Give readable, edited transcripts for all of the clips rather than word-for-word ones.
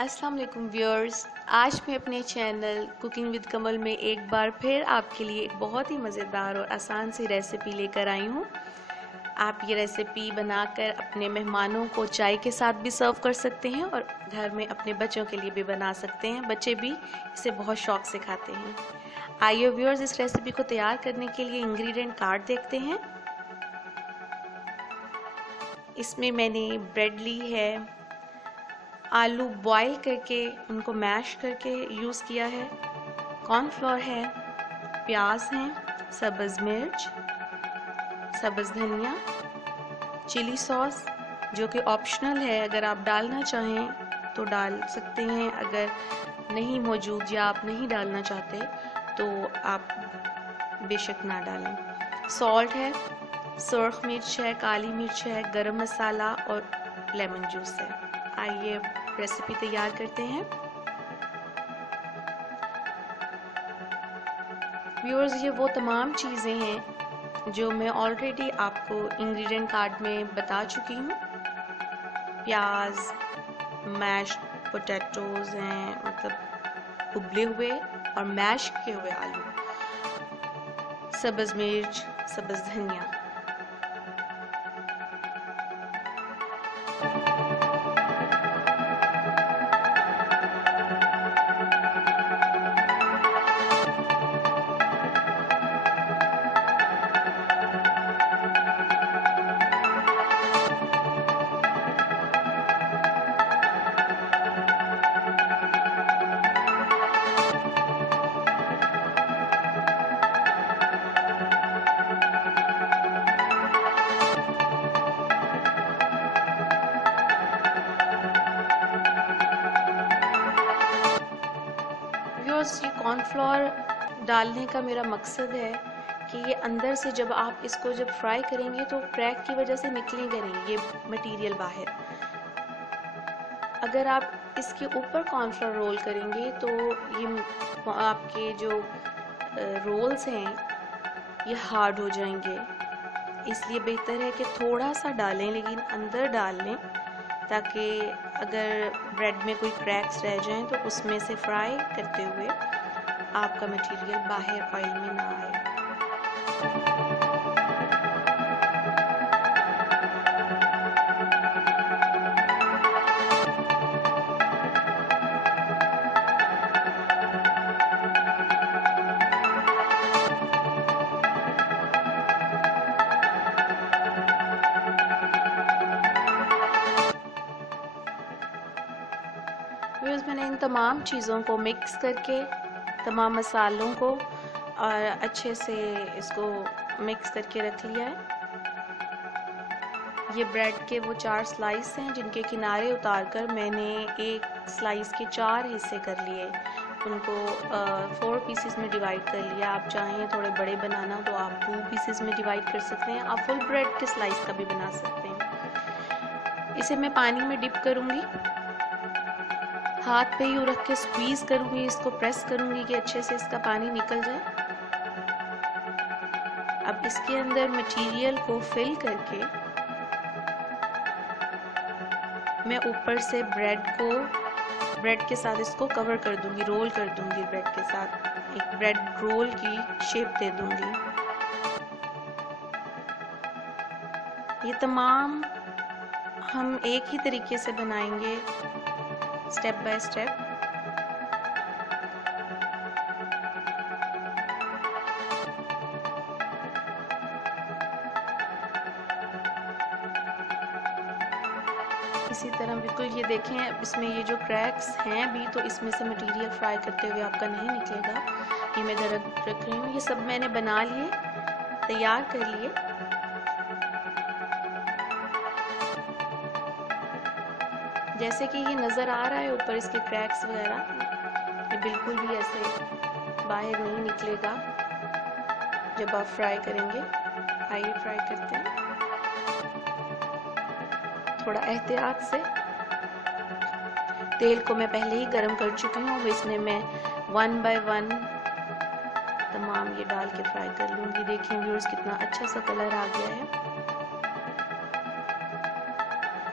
अस्सलाम वालेकुम व्यूअर्स। आज मैं अपने चैनल कुकिंग विद कमल में एक बार फिर आपके लिए एक बहुत ही मज़ेदार और आसान सी रेसिपी लेकर आई हूँ। आप ये रेसिपी बनाकर अपने मेहमानों को चाय के साथ भी सर्व कर सकते हैं और घर में अपने बच्चों के लिए भी बना सकते हैं। बच्चे भी इसे बहुत शौक से खाते हैं। आइए व्यूअर्स, इस रेसिपी को तैयार करने के लिए इंग्रेडिएंट कार्ड देखते हैं। इसमें मैंने ब्रेड ली है, आलू बॉईल करके उनको मैश करके यूज़ किया है, कॉर्नफ्लोर है, प्याज है, सब्ज़ मिर्च, सब्ज़ धनिया, चिली सॉस जो कि ऑप्शनल है, अगर आप डालना चाहें तो डाल सकते हैं, अगर नहीं मौजूद या आप नहीं डालना चाहते तो आप बेशक ना डालें। सॉल्ट है, सुर्ख मिर्च है, काली मिर्च है, गरम मसाला और लेमन जूस है। आइए रेसिपी तैयार करते हैं। व्यूअर्स, ये वो तमाम चीज़ें हैं जो मैं ऑलरेडी आपको इंग्रेडिएंट कार्ड में बता चुकी हूँ। प्याज, मैश्ड पोटैटोज़ हैं, मतलब उबले हुए और मैश किए हुए आलू, सब्ज़ मिर्च, सब्ज़ धनिया। ये कॉर्नफ्लोर डालने का मेरा मकसद है कि ये अंदर से जब आप इसको जब फ्राई करेंगे तो क्रैक की वजह से निकलेंगे नहीं ये मटेरियल बाहर। अगर आप इसके ऊपर कॉर्नफ्लोर रोल करेंगे तो ये आपके जो रोल्स हैं ये हार्ड हो जाएंगे। इसलिए बेहतर है कि थोड़ा सा डालें लेकिन अंदर डाल लें, ताकि अगर ब्रेड में कोई क्रैक्स रह जाएं तो उसमें से फ्राई करते हुए आपका मटेरियल बाहर ऑयल में ना आए। मैंने इन तमाम चीज़ों को मिक्स करके, तमाम मसालों को और अच्छे से इसको मिक्स करके रख लिया है। ये ब्रेड के वो 4 स्लाइस हैं जिनके किनारे उतारकर मैंने एक स्लाइस के 4 हिस्से कर लिए, उनको 4 पीसेस में डिवाइड कर लिया। आप चाहें थोड़े बड़े बनाना तो आप 2 पीसेस में डिवाइड कर सकते हैं। आप फुल ब्रेड के स्लाइस का भी बना सकते हैं। इसे मैं पानी में डिप करूँगी, हाथ पे यूँ रख के स्क्वीज़ करूँगी, इसको प्रेस करूँगी कि अच्छे से इसका पानी निकल जाए। अब इसके अंदर मटेरियल को फिल करके मैं ऊपर से ब्रेड के साथ इसको कवर कर दूँगी, रोल कर दूँगी, ब्रेड के साथ एक ब्रेड रोल की शेप दे दूँगी। ये तमाम हम एक ही तरीके से बनाएंगे, स्टेप बाय स्टेप। इसी तरह बिल्कुल ये देखें, अब इसमें ये जो क्रैक्स हैं भी तो इसमें से मटेरियल फ्राई करते हुए आपका नहीं निकलेगा। ये मैं इधर रख रही हूँ। ये सब मैंने बना लिए, तैयार कर लिए। जैसे कि ये नज़र आ रहा है ऊपर इसके क्रैक्स वगैरह, ये बिल्कुल भी ऐसे बाहर नहीं निकलेगा जब आप फ्राई करेंगे। आइए फ्राई करते हैं थोड़ा एहतियात से। तेल को मैं पहले ही गरम कर चुकी हूँ, इसमें मैं 1 बाय 1 तमाम ये डाल के फ्राई कर लूँगी। देखिए व्यूअर्स, कितना अच्छा सा कलर आ गया है।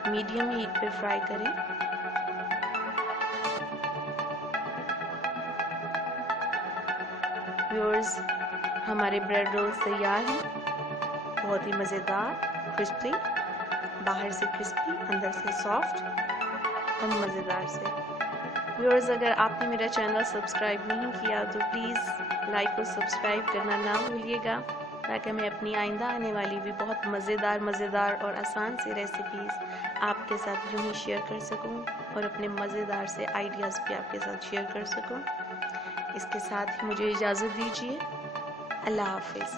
मीडियम हीट पे फ्राई करें। व्यूअर्स, हमारे ब्रेड रोल्स तैयार हैं। बहुत ही मज़ेदार, क्रिस्पी, बाहर से क्रिस्पी, अंदर से सॉफ्ट और मज़ेदार से। व्यूअर्स, अगर आपने मेरा चैनल सब्सक्राइब नहीं किया तो प्लीज़ लाइक और सब्सक्राइब करना ना भूलिएगा, ताकि मैं अपनी आइंदा आने वाली भी बहुत मज़ेदार और आसान सी रेसिपीज़ आपके साथ यूँ ही शेयर कर सकूं और अपने मज़ेदार से आइडियाज़ भी आपके साथ शेयर कर सकूं। इसके साथ ही मुझे इजाज़त दीजिए। अल्लाह हाफ़िज़।